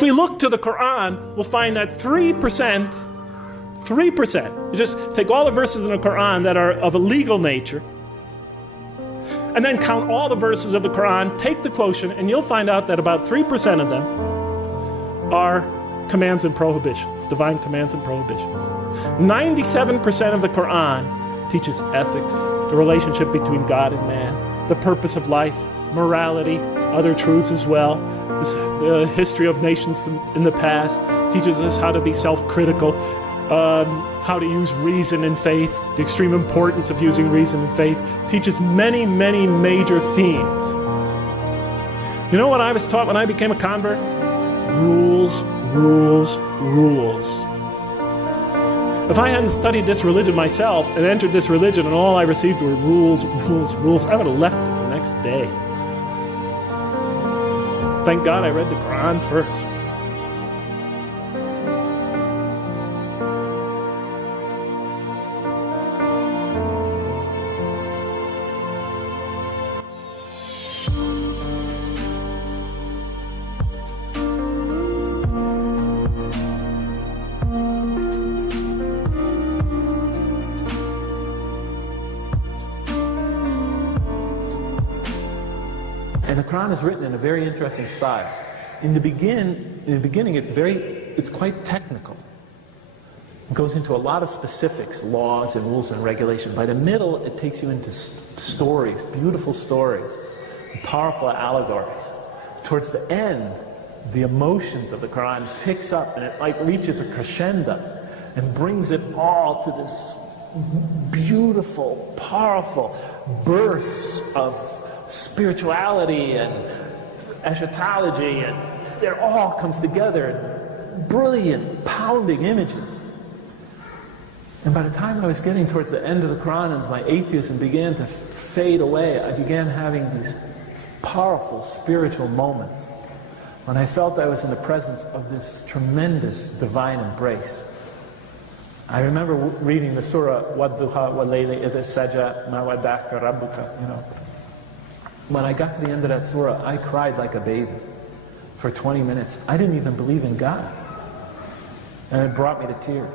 If we look to the Quran, we'll find that 3%, you just take all the verses in the Quran that are of a legal nature, and then count all the verses of the Quran, take the quotient, and you'll find out that about 3% of them are commands and prohibitions, divine commands and prohibitions. 97% of the Quran teaches ethics, the relationship between God and man, the purpose of life, morality, other truths as well. The history of nations in the past teaches us how to be self-critical, how to use reason and faith, the extreme importance of using reason and faith, teaches many, many major themes. You know what I was taught when I became a convert? Rules, rules, rules. If I hadn't studied this religion myself and entered this religion and all I received were rules, rules, rules, I would have left it the next day. Thank God I read the Quran first. And the Quran is written in a very interesting style. In the beginning, it's quite technical. It goes into a lot of specifics, laws and rules and regulation. By the middle, it takes you into stories, beautiful stories, powerful allegories. Towards the end, the emotions of the Quran picks up and it like reaches a crescendo and brings it all to this beautiful, powerful bursts of spirituality and eschatology, and it all comes together in brilliant, pounding images. And by the time I was getting towards the end of the Quran and my atheism began to fade away, I began having these powerful spiritual moments when I felt I was in the presence of this tremendous divine embrace. I remember reading the surah, Ad-Dhuha wa layaknya idha saja ma wadda'aka rabbuka, you know. When I got to the end of that surah, I cried like a baby for 20 minutes. I didn't even believe in God. And it brought me to tears.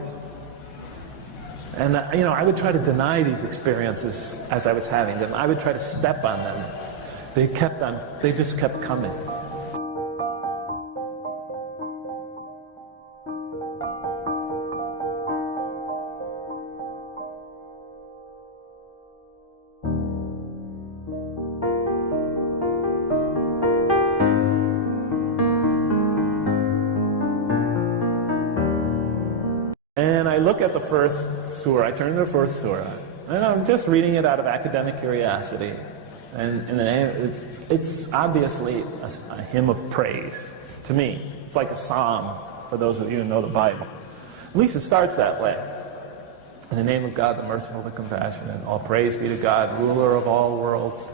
And you know, I would try to deny these experiences as I was having them. I would try to step on them. They just kept coming. And I look at the first surah, I turn to the first surah, and I'm just reading it out of academic curiosity. And in the name, it's obviously a hymn of praise to me. It's like a psalm for those of you who know the Bible. At least it starts that way. In the name of God, the merciful, the compassionate, all praise be to God, ruler of all worlds,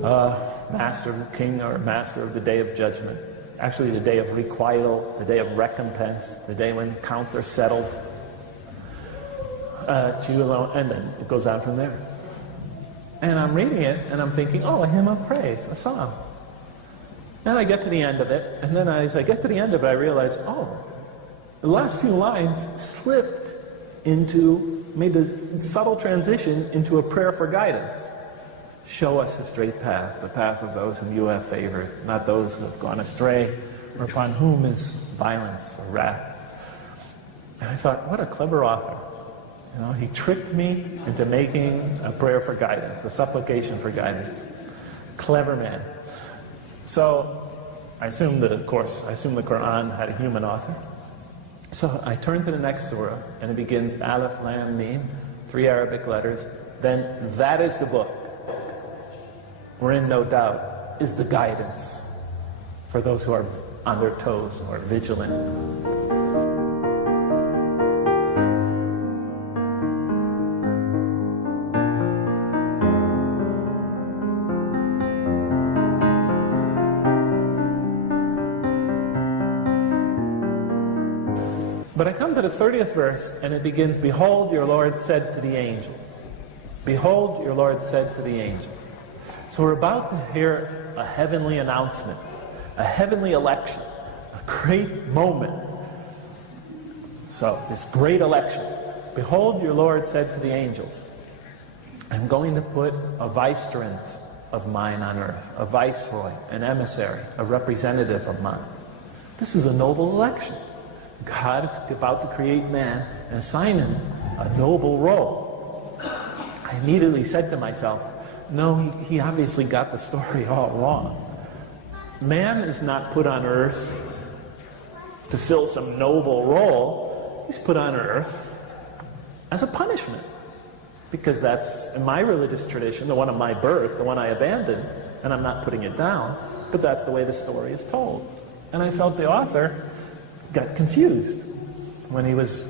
master, king, or master of the day of judgment. Actually, the day of requital, the day of recompense, the day when accounts are settled. To you alone, and then it goes on from there. And I'm reading it, and I'm thinking, oh, a hymn of praise, a psalm. And I get to the end of it, and then as I get to the end of it, I realize, oh, the last few lines slipped into, made a subtle transition into a prayer for guidance. Show us the straight path, the path of those whom you have favored, not those who have gone astray, or upon whom is violence or wrath. And I thought, what a clever author. You know, he tricked me into making a prayer for guidance, a supplication for guidance. Clever man. So I assumed that, of course, the Quran had a human author. So I turn to the next surah, and it begins Alif, Lam, Mim, 3 Arabic letters. Then that is the book, wherein no doubt is the guidance for those who are on their toes or vigilant. But I come to the 30th verse, and it begins, Behold, your Lord said to the angels. Behold, your Lord said to the angels. So we're about to hear a heavenly announcement, a heavenly election, a great moment. So, this great election. Behold, your Lord said to the angels, I'm going to put a vicegerent of mine on earth, a viceroy, an emissary, a representative of mine. This is a noble election. God is about to create man and assign him a noble role. I immediately said to myself, no, he obviously got the story all wrong. Man is not put on earth to fill some noble role. He's put on earth as a punishment. Because that's, in my religious tradition, the one of my birth, the one I abandoned, and I'm not putting it down, but that's the way the story is told. And I felt the author got confused when he was,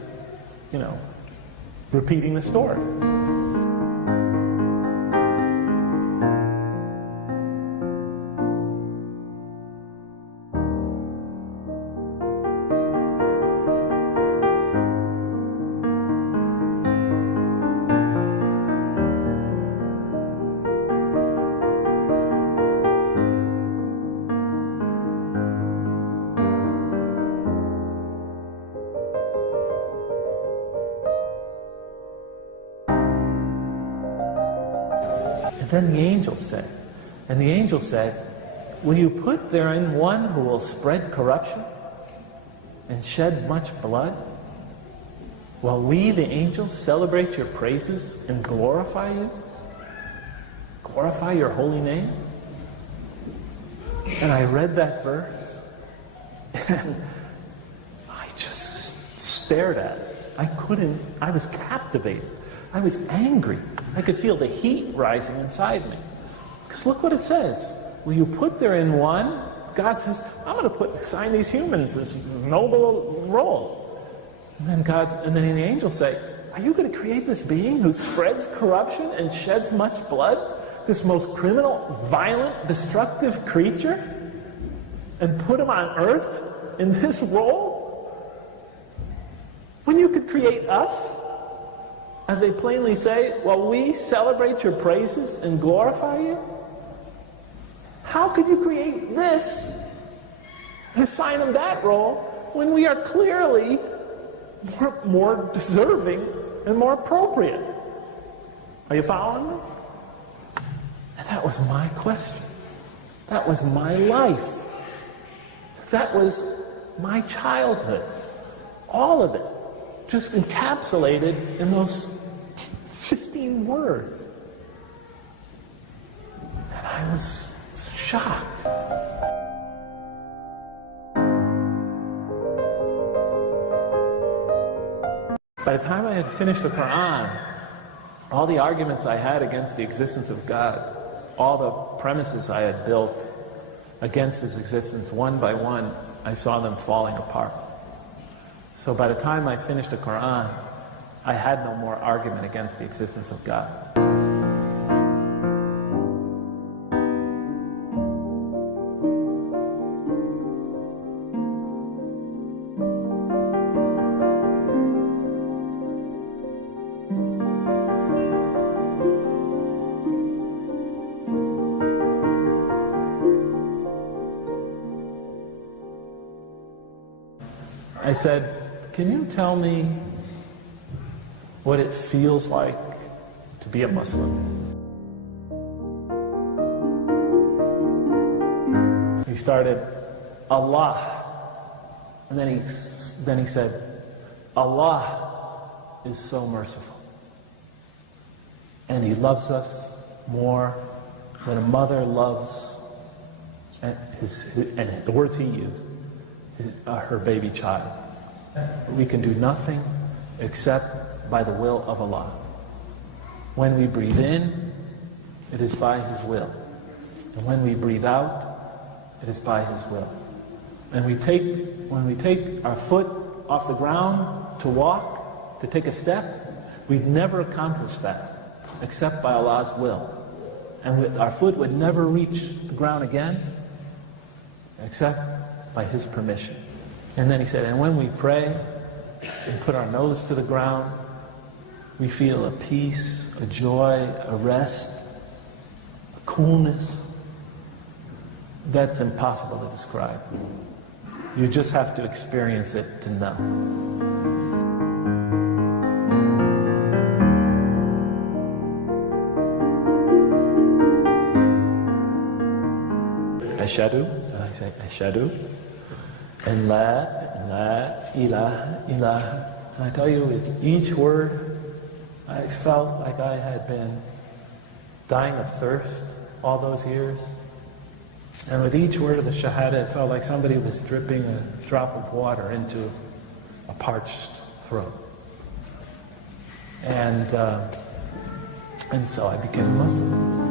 repeating the story. Then the angel said, will you put therein one who will spread corruption and shed much blood, while we, the angels, celebrate your praises and glorify you? Glorify your holy name? And I read that verse, and I just stared at it. I was captivated. I was angry. I could feel the heat rising inside me. Because look what it says. Will you put therein one? God says, I'm going to assign these humans this noble role. And then the angels say, are you going to create this being who spreads corruption and sheds much blood? This most criminal, violent, destructive creature? And put him on earth in this role? When you could create us? As they plainly say, well, we celebrate your praises and glorify you. How could you create this and assign him that role when we are clearly more deserving and more appropriate? Are you following me? And that was my question. That was my life. That was my childhood. All of it. Just encapsulated in those 15 words. And I was shocked. By the time I had finished the Quran, all the arguments I had against the existence of God, all the premises I had built against his existence, one by one, I saw them falling apart. So by the time I finished the Quran, I had no more argument against the existence of God. I said, can you tell me what it feels like to be a Muslim? He started, Allah. And then he said, Allah is so merciful. And he loves us more than a mother loves, and the words he used, her baby child. We can do nothing except by the will of Allah. When we breathe in, it is by His will. And when we breathe out, it is by His will. And when we take our foot off the ground to walk, to take a step, we'd never accomplish that except by Allah's will. And our foot would never reach the ground again except by His permission. And then he said, and when we pray and put our nose to the ground, we feel a peace, a joy, a rest, a coolness that's impossible to describe. You just have to experience it to know. Ashadu, and I say Ashadu, and La ilaha ilaha. And I tell you, with each word, I felt like I had been dying of thirst all those years. And with each word of the Shahada, it felt like somebody was dripping a drop of water into a parched throat. And so I became a Muslim.